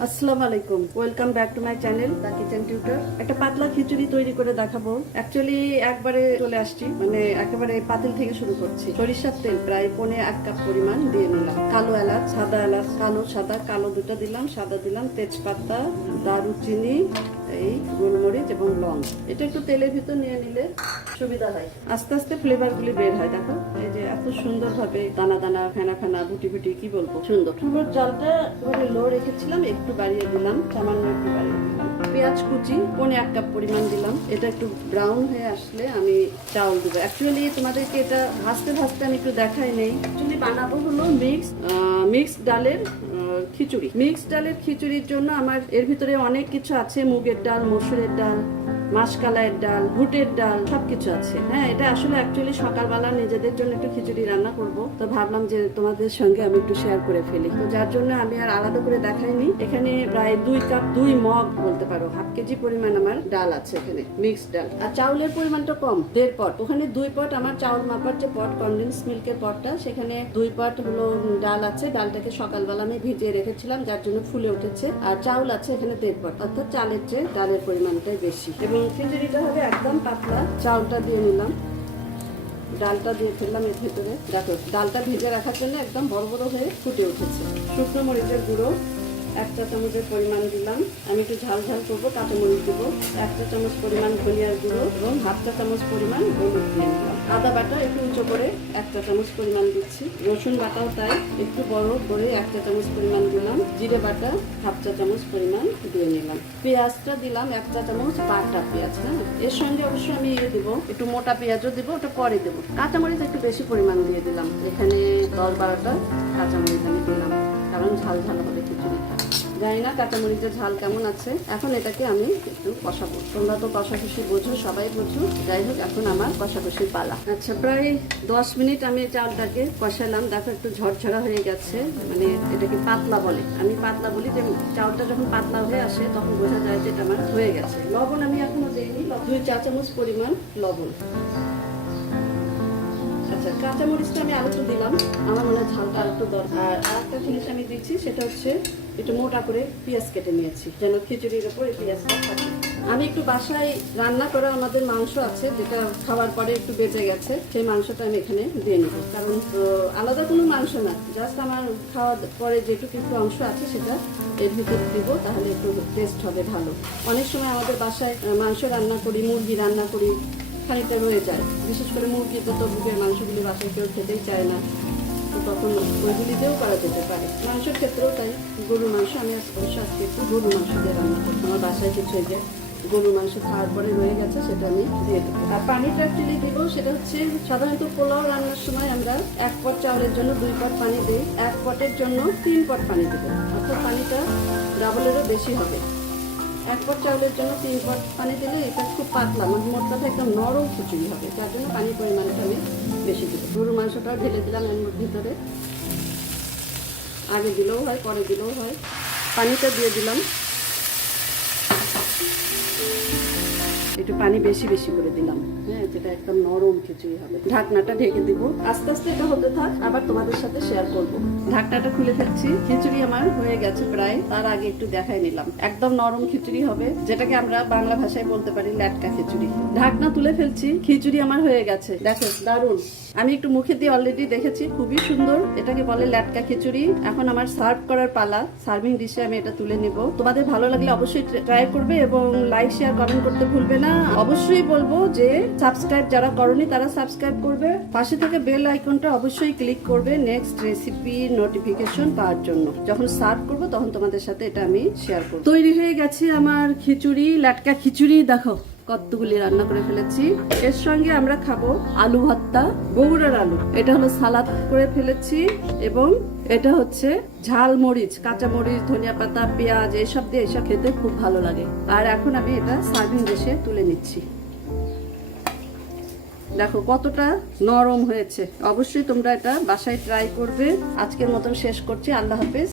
আসসালামু আলাইকুম। Welcome back to my channel একটা পাতলা খিচুড়ি তৈরি করে দেখাবো। অ্যাকচুয়ালি একবারে চলে আসছি। মানে একেবারে পাতিল থেকে শুরু করছি। সরিষার তেল প্রায় এক কাপ পরিমাণ দিয়ে কালো এলাচ, সাদা এলাচ, কালো, সাদা, কালো দুটো দিলাম, সাদা দিলাম, তেজপাতা, দারুচিনি, এই গোলমরিচ এবং লং। এটা একটু তেলের ভিতর নিয়ে নিলে সুবিধা হয়। আস্তে আস্তে ফ্লেভার গুলি বের হয়, দেখো। এই এত সুন্দর ভাবে দানা দানা ফেনা ফেনা বুটি বুটি কি বলব? সুন্দর। তারপর জালটা এবারে লো রেখেছিলাম একটু বাড়িয়ে দিলাম সামান্য একটু বাড়িয়ে দিলাম। পেঁয়াজ কুচি পনে এক কাপ পরিমাণ দিলাম। এটা একটু ব্রাউন হয়ে আসলে আমি চাউল দেবো। অ্যাকচুয়ালি তোমাদেরকে এটা ভাজতে ভাজতে আমি একটু দেখাই নেই। অ্যাকচুয়ালি বানাবো হলো মিক্স মিক্স ডালের খিচুড়ি। মিক্স ডালের খিচুড়ির জন্য আমার এর ভিতরে অনেক কিছু আছে মুগের ডাল মসুরের ডাল। মাসকালাইয়ের ডাল, ভুটের ডাল, সবকিছু আছে। হ্যাঁ এটা আসলে অ্যাকচুয়ালি সকালবেলা নিজেদের জন্য একটু খিচুড়ি রান্না করব। তো ভাবলাম যে তোমাদের সঙ্গে আমি একটু শেয়ার করে ফেলি। তো যার জন্য আমি আর আলাদা করে দেখাইনি। এখানে প্রায় দুই কাপ দুই মগ বলতে পারো, হাফ কেজি পরিমাণ আমার ডাল আছে এখানে মিক্সড ডাল। আর চাউলের পরিমাণটা কম, দেড় পট। ওখানে দুই পট আমার চাউল মাপার যে পট কনডেন্স মিল্কের পটটা, সেখানে দুই পট হলো ডাল আছে। ডালটাকে সকালবেলা আমি ভিজিয়ে রেখেছিলাম, যার জন্য ফুলে উঠেছে। আর চাউল আছে এখানে দেড় পট। অর্থাৎ চালের চেয়ে ডালের পরিমাণটাই বেশি। এবং খিচুড়িটা হবে একদম পাতলা। চাউলটা দিয়ে নিলাম। ডালটা দিয়ে ফেললাম এর ভেতরে। দেখো, ডালটা ভিজে রাখার জন্য একদম বড় বড় হয়ে ফুটে উঠেছে। শুকনো মরিচের গুঁড়ো এক চা চামচের পরিমাণ দিলাম। আমি একটু ঝাল ঝাল করব, কাঁচা মরিচ দেবো। এক চা চামচ পরিমাণ ধনিয়ার গুঁড়ো এবং হাফ চা চামচ পরিমাণ হলুদ দিয়ে নিলাম আদা বাটা একটু উঁচু করে এক চা চামচ পরিমাণ দিচ্ছি। রসুন বাটাও তাই, একটু বড় করে এক চা চামচ পরিমাণ দিলাম। জিরে বাটা হাফ চা চামচ পরিমাণ দিয়ে নিলাম। পেঁয়াজটা দিলাম এক চা চামচ বাটা পেঁয়াজ হ্যাঁ? এর সঙ্গে অবশ্যই আমি ইয়ে দেবো, একটু মোটা পেঁয়াজও দেবো, ওটা পরে দেবো। কাঁচামরিচ একটু বেশি পরিমাণ দিয়ে দিলাম। এখানে দশ বারোটা কাঁচামরিচ আমি দিলাম। কারণ ঝাল ঝাল হবে খিচুড়িটা জানি না কাঁচামরিচের ঝাল কেমন আছে। এখন এটাকে আমি একটু কষাবো। তোমরা তো কষাকষি বোঝো, সবাই বোঝো। যাই হোক, এখন আমার কষাকষি পালা। আচ্ছা প্রায় দশ মিনিট আমি চালটাকে কষালাম। দেখো, একটু ঝরঝরা হয়ে গেছে। মানে এটাকে পাতলা বলে। আমি পাতলা বলি যে চালটা যখন পাতলা হয়ে আসে, তখন বোঝা যায় যে এটা আমার হয়ে গেছে। লবণ আমি এখনও দিইনি। দুই চা চামচ পরিমাণ লবণ। আচ্ছা কাঁচামরিচটা আমি আরেকটু দিলাম। আমার মনে হয় ঝালটা আরেকটু দরকার। আর আরেকটা জিনিস আমি দিচ্ছি, সেটা হচ্ছে একটু মোটা করে পেঁয়াজ কেটে নিয়েছি, যেন খিচুড়ির এই পেঁয়াজটা থাকে। আমি একটু বাসায় রান্না করা আমাদের মাংস আছে, যেটা খাওয়ার পরে একটু বেঁচে গেছে, সেই মাংসটা আমি এখানে দিয়ে নেব। কারণ আলাদা কোনো মাংস না। জাস্ট আমার খাওয়ার পরে যেটুকু একটু অংশ আছে, সেটা এর ভিতরে দিব, তাহলে একটু টেস্ট হবে ভালো। অনেক সময় আমাদের বাসায় মাংস রান্না করি, মুরগি রান্না করি খানিকটা রয়ে যায়। বিশেষ করে মুরগিতে তো বুকের মাংসগুলি বাসায় কেউ খেতেই চায় না। তো তখন ওইগুলি দিয়েও করা যেতে পারে। মাংসের ক্ষেত্রেও তাই। গরুর মাংস, আমি অবশ্য আজকে একটু গরুর মাংস দিয়ে রান্না করছি। আমার বাসায় কিছু যে গরু মাংস খাওয়ার পরে রয়ে গেছে, সেটা আমি দিয়ে দেবো। আর পানিটা অ্যাকচুয়ালি দিব, সেটা হচ্ছে সাধারণত পোলাও রান্নার সময় আমরা এক পট চাউলের জন্য দুই পট পানি দিই। এক পটের জন্য তিন পট পানি দেবো। অর্থাৎ পানিটা ডাবলেরও বেশি হবে। এক পট চাউলের জন্য তিন পট পানি দিলে এটা খুব পাতলা মানে মোট কথা একদম নরম খিচুড়ি হবে তার জন্য পানির পরিমাণটা আমি বেশি দিই গরুর মাংসটাও ঢেলে দিলাম এর ভিতরে আগে দিলেও হয়, পরে দিলেও হয়। পানিটা দিয়ে দিলাম। একটু পানি বেশি বেশি করে দিলাম। হ্যাঁ যেটা একদম নরম খিচুড়ি হবে। ঢাকনাটা ঢেকে দিব। আস্তে আস্তে এটা হতে থাক, আবার তোমাদের সাথে শেয়ার করব। ঢাকনাটা খুলে ফেলছি। খিচুড়ি আমার হয়ে গেছে প্রায়। তার আগে একটু দেখাই নিলাম। একদম নরম খিচুড়ি হবে, যেটাকে আমরা বাংলা ভাষায় বলতে পারি ল্যাটকা খিচুড়ি। ঢাকনা তুলে ফেলছি। খিচুড়ি আমার হয়ে গেছে। দেখো, দারুণ। আমি একটু মুখে দিয়ে অলরেডি দেখেছি। খুবই সুন্দর। এটাকে বলে ল্যাটকা খিচুড়ি। এখন আমার সার্ভ করার পালা। সার্ভিং ডিশে আমি এটা তুলে নিব। তোমাদের ভালো লাগলে অবশ্যই ট্রাই করবে এবং লাইক শেয়ার কমেন্ট করতে ভুলবে না। অবশ্যই বলব যে সাবস্ক্রাইব যারা করনি তারা সাবস্ক্রাইব করবে। পাশে থেকে বেল আইকনটা অবশ্যই ক্লিক করবে নেক্সট রেসিপি নোটিফিকেশন পাওয়ার জন্য। যখন সার্ভ করব তখন তোমাদের সাথে এটা আমি শেয়ার করব। তৈরি হয়ে গেছে আমার খিচুড়ি, লাটকা খিচুড়ি, দেখো। কতগুলি রান্না করে ফেলেছি। এর সঙ্গে আমরা খাব আলু ভর্তা, বগুড়ার আলু। এটা হলো সালাদ করে ফেলেছি এবং এটা হচ্ছে ঝাল মরিচ, কাঁচা মরিচ, ধনিয়া পাতা, পেঁয়াজ এইসব দিয়ে এসব খেতে খুব ভালো লাগে। আর এখন আমি এটা সার্ভিং ডিশে তুলে নিচ্ছি। দেখো কতটা নরম হয়েছে। অবশ্যই তোমরা এটা বাসায় ট্রাই করবে। আজকের মতন শেষ করছি। আল্লাহ হাফেজ।